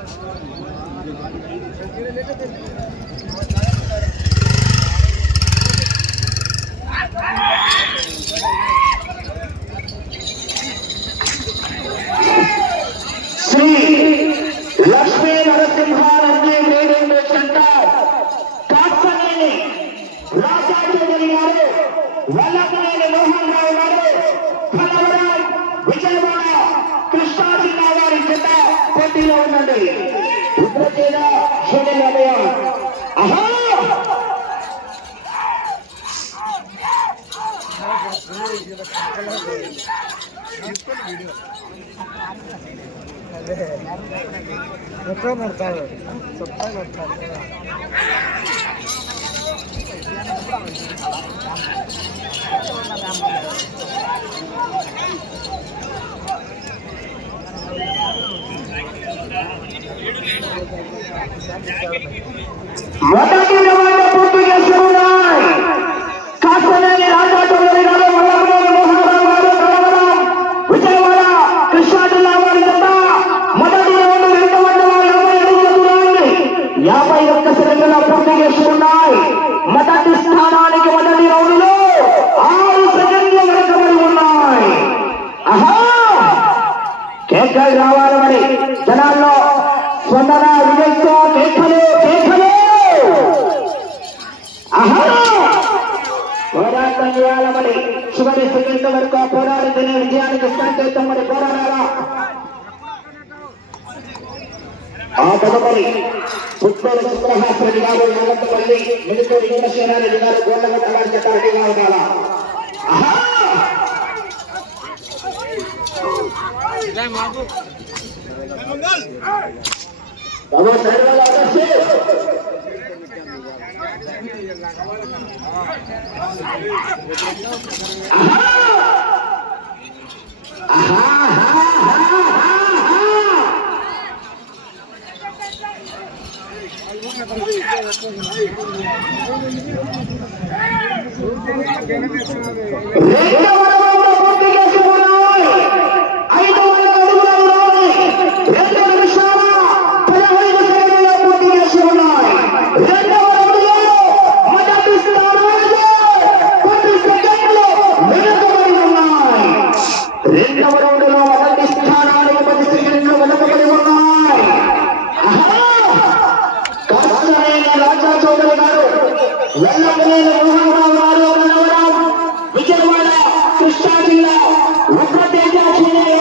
Shri Lakshmi Narasimha Reddy medium centre Kasaneni రాజాచార్య గారు, వల్లభనేని మోహన్ రావు గారు, ఫలవరం విజయవాడ కృష్ణా జిల్లా వారి జత పోటీలో ఉన్నది. ఉగ్రతేజ షూటింగ్ అభయం. ఆహా ఎట్లా నడతాడు చెప్తా నడతాడు. మొదటి రౌండ్ పూర్తి చేసుకున్నాయి. కాసనేని రాజాచార్య గారు, వల్లభనేని మోహన్ రావు గారు, ఫలవరం విజయవాడ కృష్ణా జిల్లా వారి జత మొదటి రౌండ్ 250 సెకండ్ల పూర్తి చేసుకున్నాయి. మొదటి స్థానానికి మొదటి రౌండ్ లో 6 సెకండ్లు వెనుకబడి ఉన్నాయి. ఆహా కేకలు రావాలి మరి జనాల్లో. స్పందన విజయ్తో కేకలు కేకలు. ఆహా పోరాటం చేయాలి మరి. చివరి సెకండ్ల వరకు పోరాడితేనే విజయానికి సంకేతం మరి. పోరాడాలా. ఆ తదుపరి పుత్తూరు చంద్రహాసరెడ్డి గారు, నల్లపల్లి మిలిటరీ ఇంద్రసేనారెడ్డి గారు, గోళ్ళగట్ట గారి జత రెడీగా ఉండాలా. విజయవాడ కృష్ణా జిల్లా ఉగ్రతేజ చివరి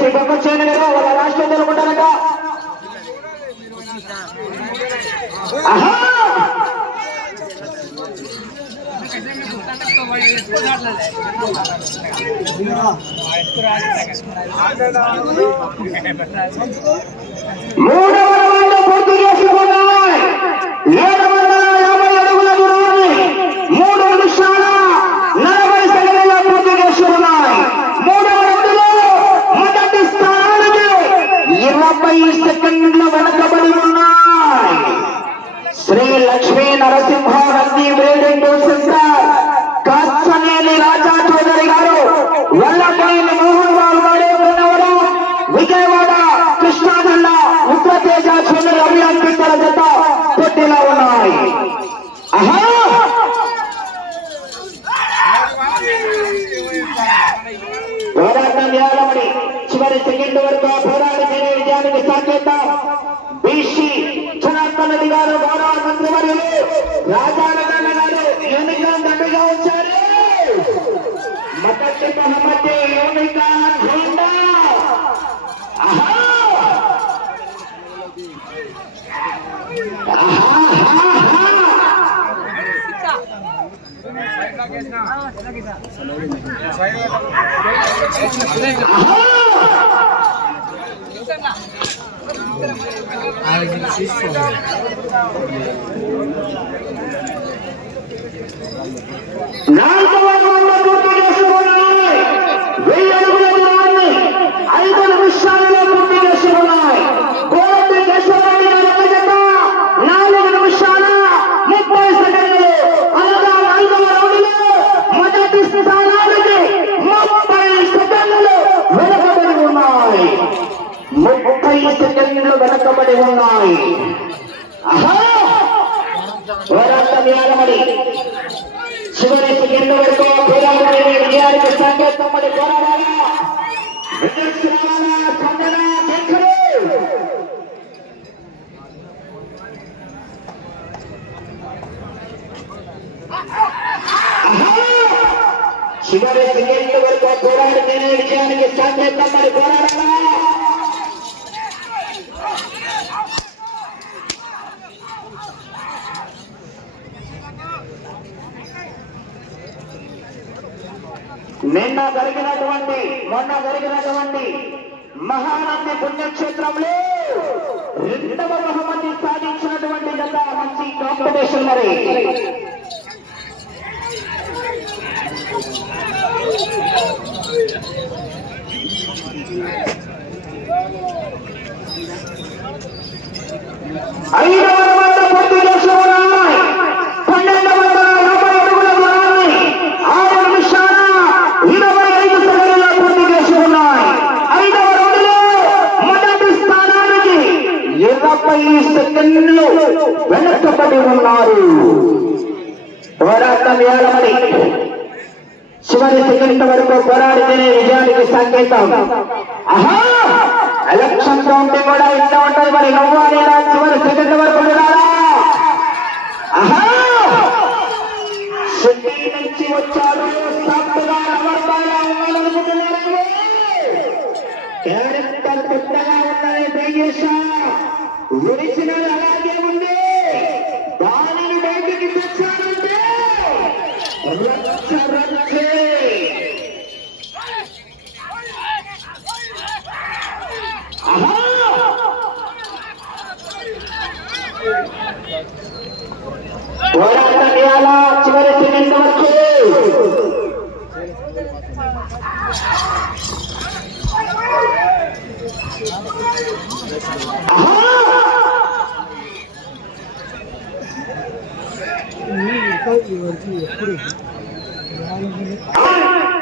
సెకండ్ వరకు చేయను కదా వాళ్ళ రాష్ట్రం తెలుగుంటారట. మూడవ రౌండ్ పూర్తి చేసుకున్నాయి. 750 అడుగుల దూరాన్ని 3 నిమిషాల 40 సెకండ్లలో పూర్తి చేసుకున్నాయి. మూడవ రౌండ్లో మొదటి స్థానానికి 20 సెకండ్ల వెనుకబడి ఉన్నాయి. శ్రీ లక్ష్మీ నరసింహారెడ్డి బ్రీడింగ్ సెంటర్ కాసనేని రాజా చౌదరి గారు, వల్లభనేని మోహన్ రావు గారు, ఉన్నవరం విజయవాడ కృష్ణా జిల్లా ఉగ్రతేజ చౌదరి అభియాన్ల జత పోటీలో ఉన్నాయి. పోరాటం చేయాలని చివరి సెకండ్ వరకు పోరాడి విజయానికి సంకేతం. బీసీ జనార్దన్ రెడ్డి గారు, గౌరవ మంత్రివర్యులు రాజానగర్ గారు యూనికాన్ దండగా వచ్చారు. మొదటి బహుమతి యూనికాన్ హోండా. నాలుగవ రౌండ్ పూర్తి చేసుకున్నాయి. 1000 అడుగుల దూరాన్ని 5 నిమిషాలలో పూర్తి చేసుకున్నాయి. కోటి కేశవరెడ్డి గారి జత 4 నిమిషాల 30 సెకండ్లు. అనగా 5వ రౌండ్లో మొదటి స్థానానికి 30 సెకండ్లు వెనుకబడి ఉన్నాయి. 30 సెకండ్లు వెనుకబడి ఉన్నాయి. పోరాటం నిలబడి చివరి సెకండ్ వరకు పోరాడాలి. విజయానికి సంకేతం మరి పోరాడాలి. చివరి సెకండ్ వరకు పోరాడితే విజయానికి సంకేతం మరి పోరాడాలా. మొన్న జరిగినటువంటి మహానంది పుణ్యక్షేత్రంలో 2వ బహుమతి సాధించినటువంటి జత మంచి కాంపిటీషన్ మరి. ఐదవ రౌండ్ పూర్తి చేసుకున్నాయి. 1240 అడుగుల దూరాన్ని 6 నిమిషాల 25 సెకండ్లలో పూర్తి చేసుకున్నాయి. 5వ రౌండ్లో మొదటి స్థానానికి 20 సెకండ్లు వెనకబడి ఉన్నారు. పోరాటం ఏలమని చివరి సెకండ్ వరకు పోరాడితేనే విజయానికి సంకేతం. ఎలక్షన్ కౌంటింగ్ కూడా ఇట్లా ఉంటుంది మరి. నవ్వాలేనా చివరి సెకండ్ వరకు వెళ్ళాలా? సిటీ నుంచి వచ్చారు. సాఫ్ట్గా నమ్మకాలుగా ఉండాలనుకుంటున్నారేమో. క్యారెక్టర్ కొత్తగా ఉన్నాయి. దయచేసి ఒరిజినల్ అలాగే ఉంది. దానిని బయటికి తెచ్చారంటే రచ్చే. పోరాటం చేయాలా చివరి సెకండ్ వరకు. ఎప్పుడు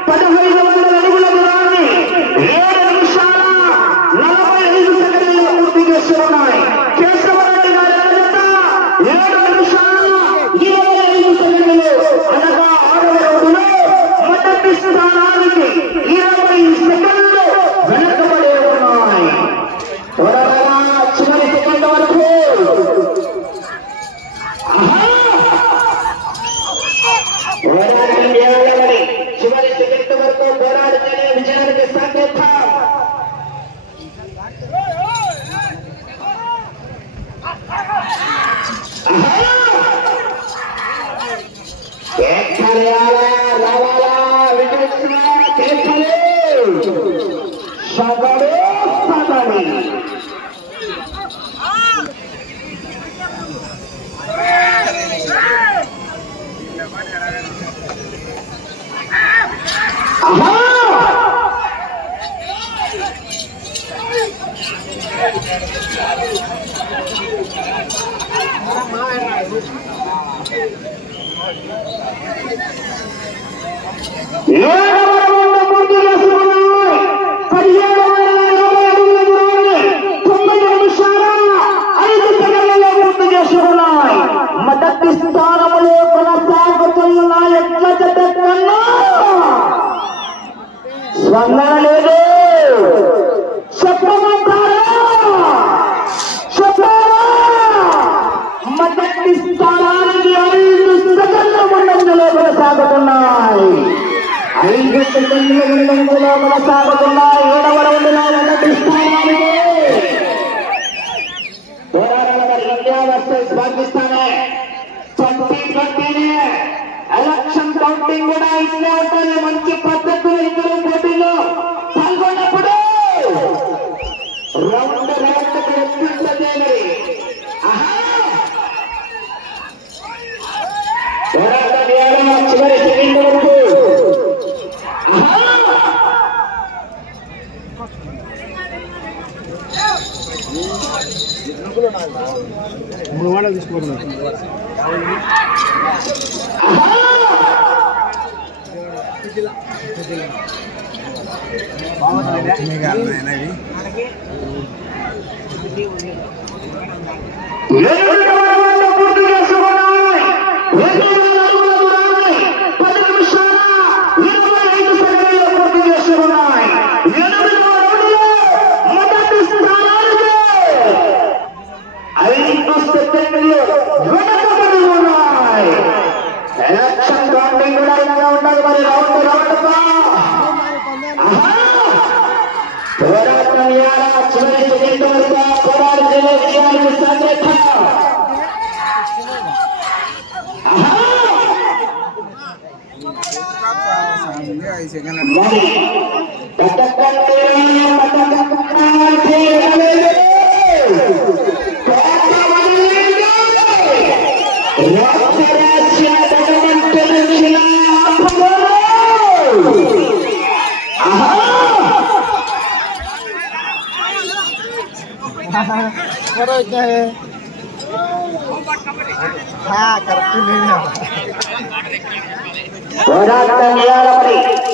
1500 అడుగుల దూరాన్ని 7 నిమిషాల 45 సెకండ్లలో పూర్తి చేస్తున్నాయి. కేశవరెడ్డి గారి జత 7 నిమిషాల 25 సెకండ్లు. అనగా 6వ రౌండ్లో మొదటి స్థానానికి 20 సెకండ్లు వెనకబడి ఉన్నాయి. త్వరగా చివరి సెకండ్ వరకు. చివరి సెకండ్ వరకు పోరాడితేనే విజయానికి సంకేతం. రావాలా సగడు సగడి. పూర్తి చేసుకున్నాయి. 1740 అడుగుల దూరాన్ని 9 నిమిషాల 5 సెకండ్లలో పూర్తి చేసుకున్నాయి. మొదటి స్థానంలో కొనసాగుతున్న ఎట్ల జత కన్నా స్పందన లేదు. చెప్పమంటారా? మొదటి స్థానానికి 5 సెకండ్ల ముందంజలో కొనసాగుతున్నాయి. 5 సెకండ్ల ముందంజలో కొనసాగుతున్నాయి. 7వ రౌండ్లో మొదటి స్థానానికి India versus Pakistan 2020 election counting వాళ్ళకి తీసుకోవడం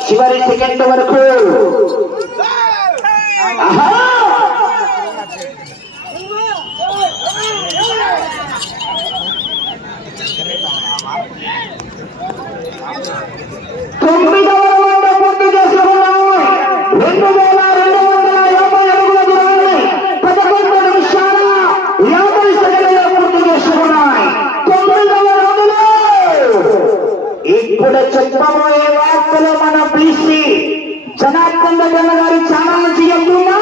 చివరి సెకండ్ వరకు ఇప్పుడు చెప్పబోయే వార్తలు మన బీసీ జనార్దన్ రెడ్డి గారి ఛానల్ చేయకుండా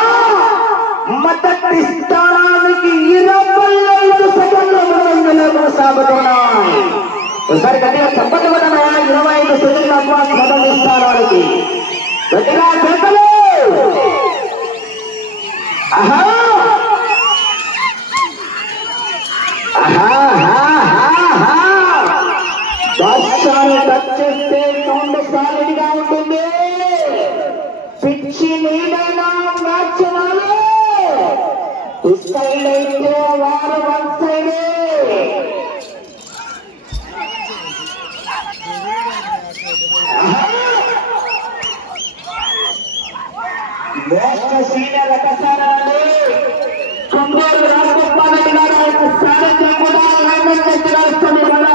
మొదటి స్థానానికి 25 సెకండ్ల ముందంజలో కొనసాగుతున్నాయి. ఒకసారి గట్టిగా చెప్పబడిన 25 సెకండ్ల అడ్వాన్స్ మొదటి స్థానానికి గట్టిగా చెప్పలు. ఆహా దర్శనాన్ని టచ్ చేస్తే సౌండ్ సాలిడ్ గా ఉంటుంది. పిచ్చి నీడైనా మ్యాచ్ సైడ్ అయితే వారు వన్ సైడే. సీనియర్ ఒకసారి కొందరు రాజగోపాల్ రెడ్డి గారు సాధించడం కూడా వస్తుంది కదా.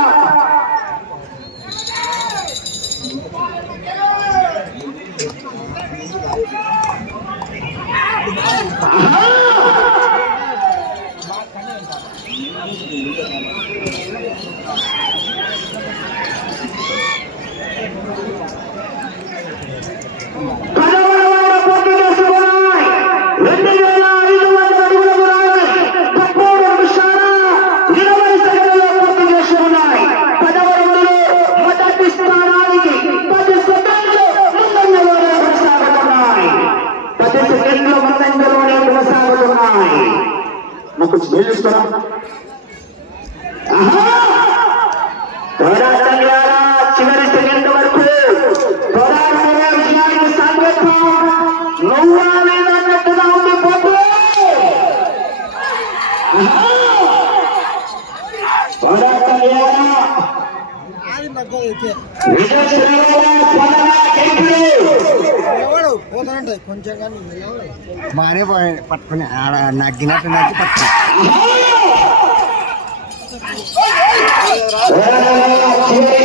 చివరి సెకండ్ వరకు పోరాటమే విజయానికి సాధ్యత. నువ్వుగా ఉండిపోతూ కొంచెం కానీ బాగానే పట్టుకుని ఆడ నగ్గినట్టు నగ్గి పట్టుకుని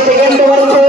సెకండ్ వరకు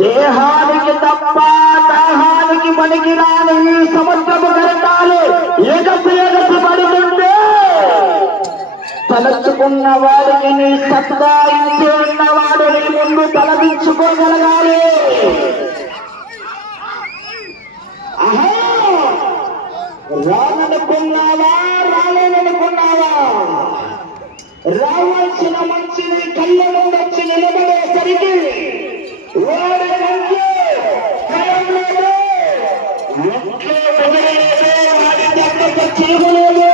దేహానికి తప్ప దాహానికి పని పనికి రాని ఈ సముద్రపు కెరటాలు ఎగసి ఎగసి పడుతుంటే తలచుకున్న వాడికి నీ సత్తాయించి ఉన్నవాడు నీ ముందు తలదించుకోగలగాలి. రాననుకున్నావా రాలేననుకున్నావా? రావాల్సిన మంచిని కళ్ళ ముందొచ్చి నిలబడేసరికి వాడి కంటే భయం లేదు, ఒంట్లో బెదిరేదే, వాడి దగ్గరకు చేయలేదు.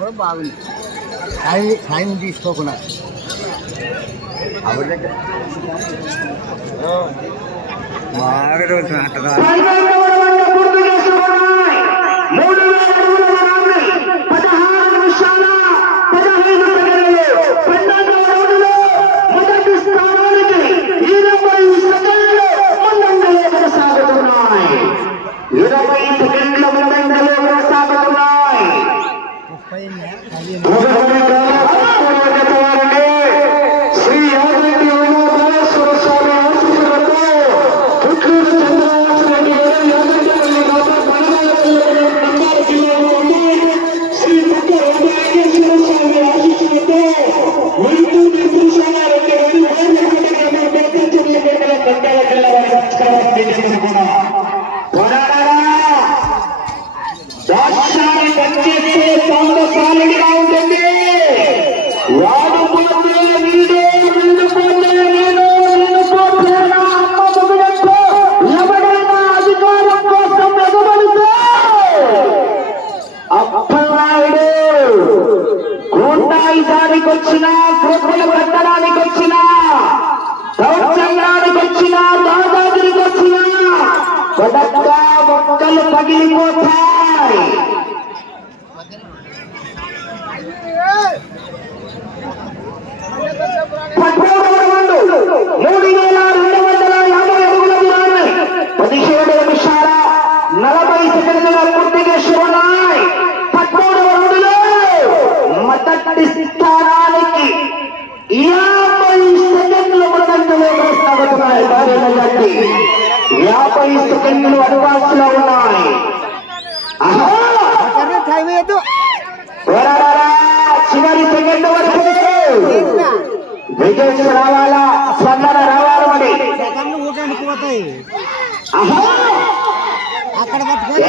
కూడా బాగుంది. టైం తీసుకోకుండా ఆవిడ దగ్గర బాగా రోజు అంటదా. వచ్చినా కోపలు కట్టడానికి వచ్చినా దౌర్జన్యానికి వచ్చినా దాదాగిరికి వచ్చినా కొడగా మొక్కలు పగిలిపోతాయి. 17 నిమిషాల 40 సెకండ్ల పూర్తిగా శివనాయ్ 13వ రౌండ్లో మొదటి స్థానానికి 50 సెకండ్లు ముందంజలో కొనసాగుతున్నాయి. 50 సెకండ్లు అడ్వాన్స్ లో ఉన్నాయి. చివరి సెకండ్ వరకు విజయ్ రావాలా, స్పందన రావాలి. మరి అక్కడ పట్టుకొని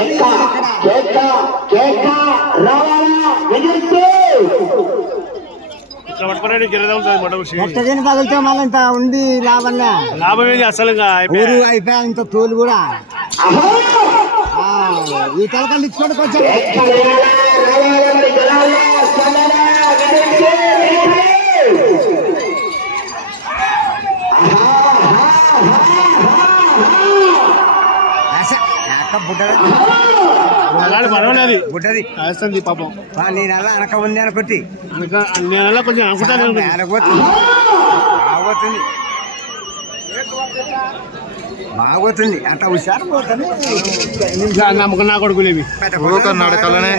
పగిలితే మళ్ళీ ఇంత ఉంది లాభంగా లాభం ఏంది అసలు ఊరు అయిపోయా ఇంత తోలు కూడా ఈ తలకల్లి ఇచ్చుకోండి కొంచెం బుడ్డది వేస్తుంది పాపం. నేను అలా అనక ఉంది అనుకుంటే నేను అలా కొంచెం అనుకుంటాను. బాగోతుంది అంత హుషారు పోతుంది. నమ్మకం నా కొడుకులేవి నడకలనే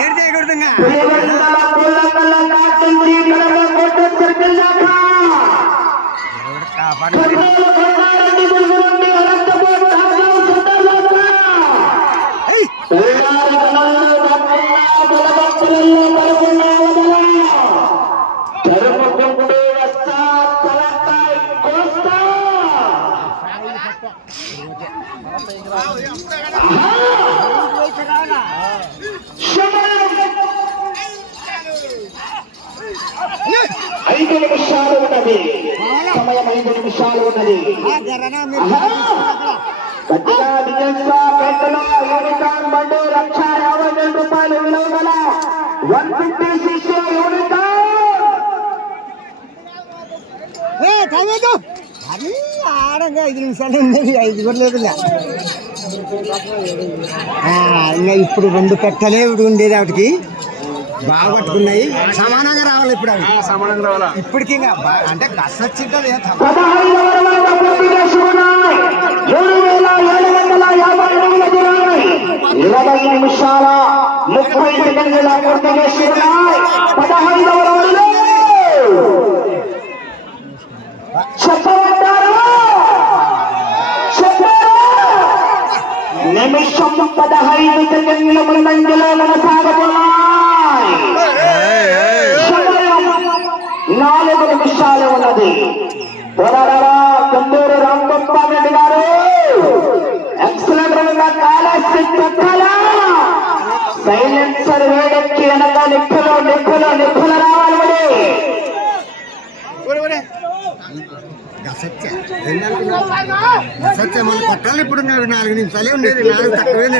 ఏడు చేయకూడదు ఐదు నిమిషాలు ఉన్నది సమయం. 5 నిమిషాలు ఉన్నది. గట్టిగా విజయస్వా పేటలో యూనికాన్ బండి 1,50,000 రూపాయలు విలువ గల 150cc యూనికాన్ అది ఆడంగా 5 నిమిషాలు ఉండేది, 5 కూడా లేదు. ఇంకా ఇప్పుడు 2 పెట్టలే ఉండేది, వాటికి బాగా పట్టుకున్నాయి. సమానంగా రావాలి ఇప్పుడు అవి, సమానంగా రావాలా? ఇప్పటికి ఇంకా అంటే గస్ వచ్చింటది. 20 నిమిషాల 30 సెకండ్ల పూర్తి చేస్తున్నాయి. 15వ రౌండ్లో నిమిషం 15 సెకండ్ల ముందంజలో కొనసాగుతున్నాయి. సమయం 4 నిమిషాలు ఉన్నది. కొందూరు రాంగోపాల్ రెడ్డి గారు ఎక్సలెంట్ గా కాలేసి తొక్కాలా, సైలెన్సర్ వేడెక్కి వెనక నిప్పులు రావాలి. మన పట్టాలి ఇప్పుడు 4 నిమిషాలే ఉండేది, 4 తక్కువైంది.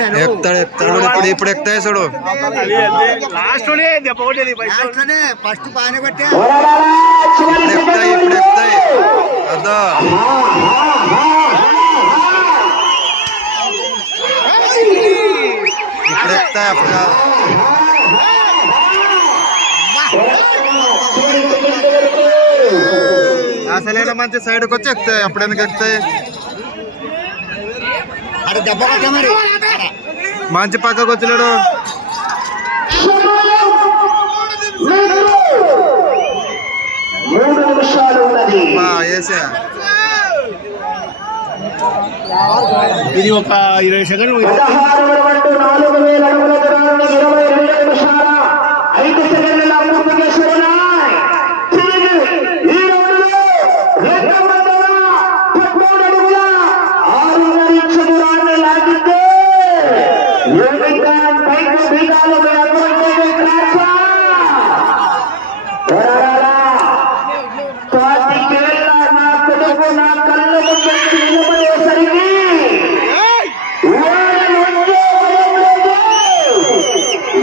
ఇప్పుడు ఎక్కుతాయి చూడు. లాస్ట్ లోనే దెబ్బ కొట్టేది. ఫస్ట్ బాగానే పట్టా, ఇప్పుడు ఎక్కుతాయి అదా. ఇప్పుడు ఎక్కుతాయి, అప్పుడు కాదు. అసలైన మంచి సైడ్కి వచ్చి ఎక్కుతాయి, అప్పుడు ఎందుకు ఎక్కుతాయి? అక్కడ దెబ్బ కొట్టా మరి, మంచి పక్కకు వచ్చినాడు. 3 నిమిషాలు ఉన్నది. వేసా ఇది ఒక 20 సెకండ్లు. 16,4,000 అడుగుల దూరాన్ని 22 నిమిషాల 5 సెకండ్ల పూర్తి చేస్తున్నాయి. తిరిగి ఈ రౌండ్లో 213 అడుగుల 6 ఇంచు దూరాన్ని లాగితే యోగికాన్ పైకి బీగాలు నా కొడుకు నా కళ్ళు ముందు నిలబడేసరికి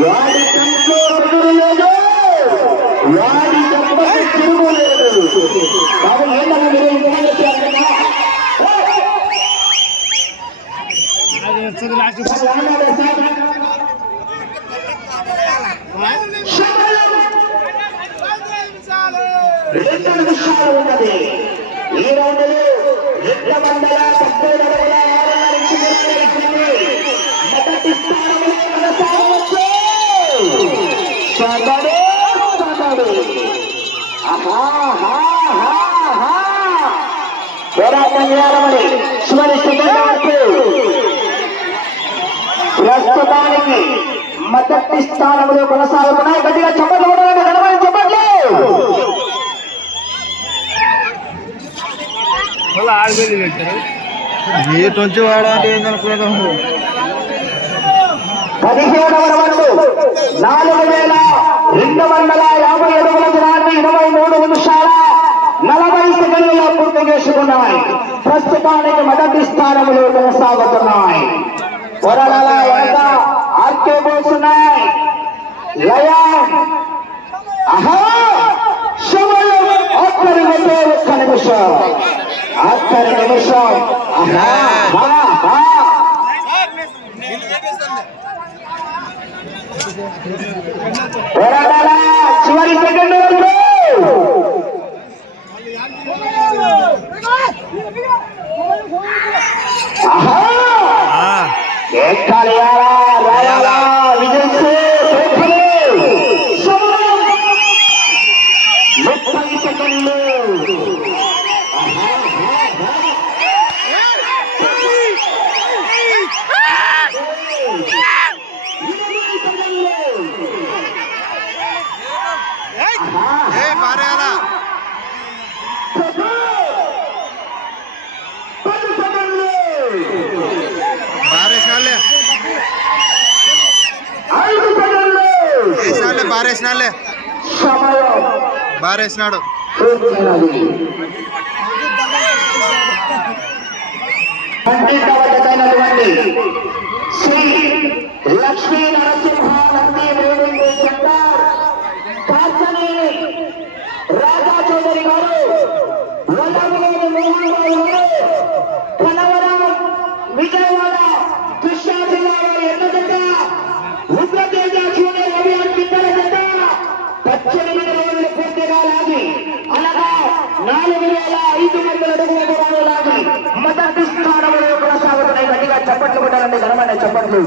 వాడి కంట్లో ఎదురులేదు, వాడి దెబ్బకి తిరుగులేదు. బాబు ఏంటన్నా మీరు రెండు నిమిషాలు ఉన్నది. ఈ రౌండ్లో 217 అడుగుల 6 ఇంచు మొదటి స్థానంలో కొనసాగవచ్చు. పోరాటం చేయాలని చివరి సెకండ్ వరకు ప్రస్తుతానికి మొదటి స్థానంలో కొనసాగుతున్నాయి. గట్టిగా చప్పట్లు కొట్టాలని గణపతి చెప్పట్లు. ఆడిపోయింది పెట్టారు. ఏటు నుంచి వాడాలి ఏందనుకున్నాను. 17వ రౌండ్ 4,250 అడుగుల దూరాన్ని 23 నిమిషాల 40 సెకండ్లలో పూర్తి చేసుకున్నాయి. ప్రస్తుతానికి మొదటి స్థానంలో కొనసాగుతున్నాయి. పొరల ఎంత ఆర్కేపోతున్నాయి. లయన్ సమయం ఆఖరి నిమిషం. పోరాటాల చివరి సెకండ్ వరకు ఎక్కాలి రాయాలా విజయ్ 30 సెకండ్లు. పారేయాలా బారేసినాలే బారేసినాలే బారేసినాడు. పండితమైనటువంటి శ్రీ లక్ష్మీ నరసింహానంది వేదిక సెంటర్ కాసనేని రాజా చౌదరి గారు కనవరం విజయవాడ కృష్ణా జిల్లాలో ఎన్నదంట ఉగ్రతేజ జూనియర్ అభియాన్ కిందల జత 18 రోజులు పూర్తిగా లాగి అనగా 4500 అడుగుల దూరాలు లాగి మొదటి స్థానంలో కొనసాగుతున్నాయి. గట్టిగా చప్పట్లు కొట్టాలండి, ఘనమైన చప్పట్లు.